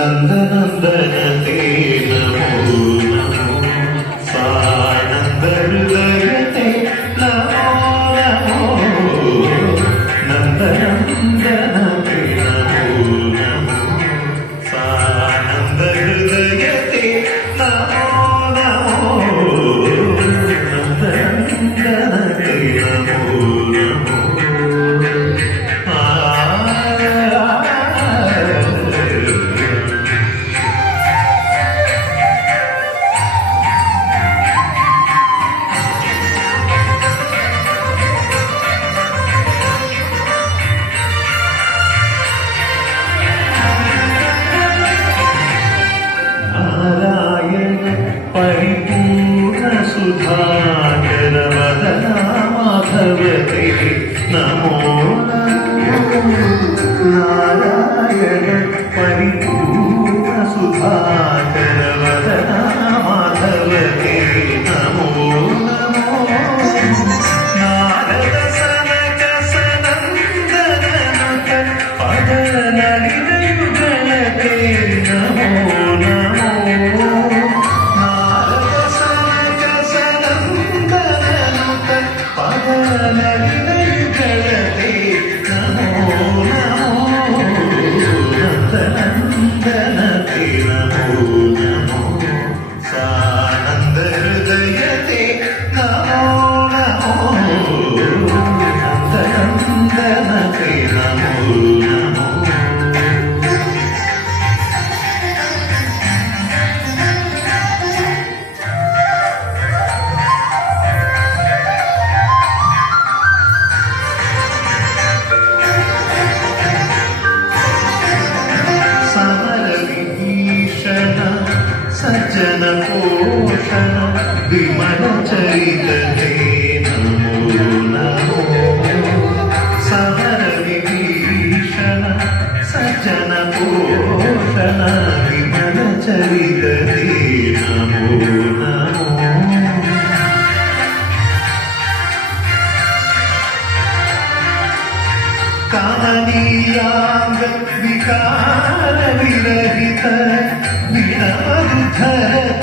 നന്ദനന്ദനത്തെ നമോ നമോ സാനന്ദഹൃദയത്തെ നമോ നമോ നന്ദനന്ദനത്തെ നമോ നമോ സാനന്ദഹൃദയത്തെ നമോ നമോ നന്ദനന്ദനത്തെ നമോ നമോ സുധാകരവദനാ മാധവതേ നമോ നാരായണ പരിപൂർണ സുധാകരവദനാ മാധവതേ നമോ നമോ നാരദ സനക സനന്ദനനുത പദനളിതയുഗളതേ നമോ നമോ നന്ദനത്തെ നമോ നമോ സാനന്ദഹൃദയത്തെ നമോ നമോ നന്ദനന്ദനത്തെ നമോ നമോ സജ്ജന പോഷണ വിമല ചരിതേ നമോ നമോ സമര വിഭീഷണ സജ്ജന പോഷണ വിമല ചരിതേ നമോ നമോ കമനീയാംഗ വികാര വിരഹിത വിനമധുധര